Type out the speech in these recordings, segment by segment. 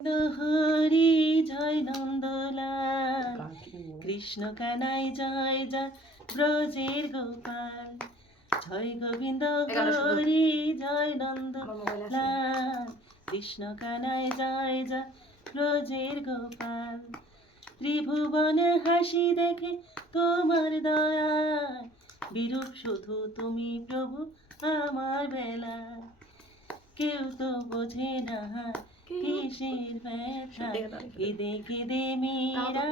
হরি জয় নন্দলাল, কৃষ্ণ কানাই জয় জয় ব্রজের গোপাল, জয় গোবিন্দ হরি জয় নন্দলাল, কৃষ্ণ কানাই জয় জয় ব্রজের গোপাল। ত্রিভুবনে হাসি দেখে তোমার দয়ায়, বিরূপ শুধু তুমি প্রভু আমার বেলা। কেউ তো বোঝে না কিসের ব্যথা, কেঁদে কেঁদে মেয়েরা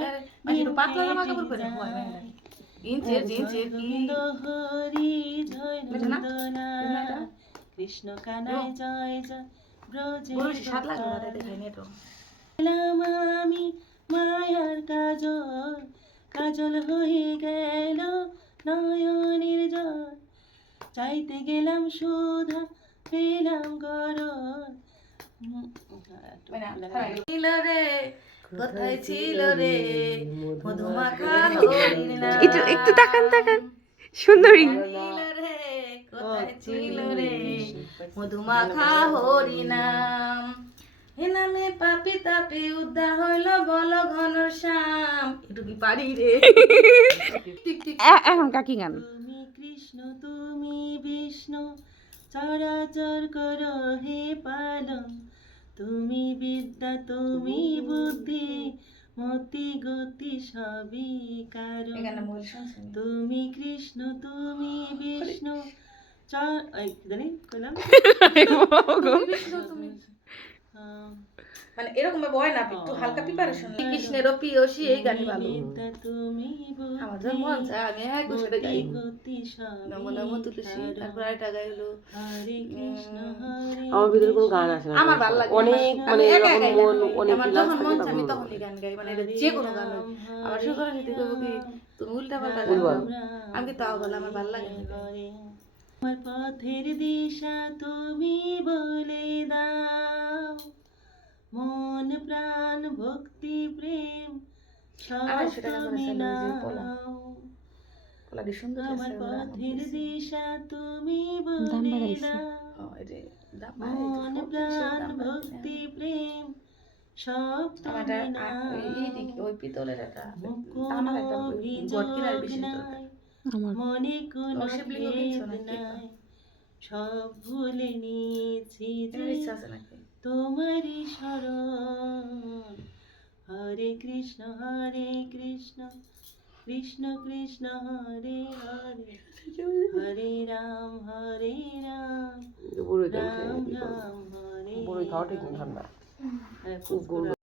গোবিন্দ হরি জয় নন্দলাল, কৃষ্ণ কানাই জয় জয় ব্রজের গোপাল। আমি মায়ার কাজল, কাজল হয়ে গেল নয়নের জল, চাইতে গেলাম সুধা পেলাম গরল। ছিল রে কোথায় ছিল রে মধুমাখা হরির নাম, একটু তাকান সুন্দরী। ছিল রে কোথায় ছিল রে মধুমাখা হরি নাম, এ নামে পাপি তাপি উদ্ধার হইল বল ঘন শ্যাম। একটু কি পারি রে। এখন কাকি গান। তুমি কৃষ্ণ তুমি বিষ্ণু, চরাচর করো হে পালন, তুমি বিদ্যা তুমি বুদ্ধি, মতি গতি সবই কারণ। তুমি কৃষ্ণ তুমি বিষ্ণু মানে এরকম বয় না, একটু হালকা প্রিপারেশন। কৃষ্ণের প্রিয়সী এই গানই ভালো। তুমি আমার যখন মন চায় আমি এক বছরে গাই নমো নমো তুলসী, তারপর আরেকটা গাই হলো হরে কৃষ্ণ হরে। আমার ভিতরে কোনো গান আসে না, আমার ভালো লাগে অনেক মানে আমার যখন মন চায় আমি তখনই গান গাই, মানে যে কোনো গান হোক। আমার সুতরাং সাথে করবো কি তুমি উল্টা পাল্টা গান গাও, আমি তাও বলে আমার ভালো লাগে। আমার পথের দিশা তুমি বলে দাও, মন প্রাণ ভক্তি প্রেম সব তুমি নাও। আমার পথের দিশা তুমি বলে দাও, মন প্রাণ ভক্তি প্রেম সব তুমি নাও। মনে কোনো ভেদ নাই, সব ভুলে নিয়েছি যে তোমারই শরণ। হরে কৃষ্ণ কৃষ্ণ কৃষ্ণ হরে হরে, হরে রাম রাম রাম হরে।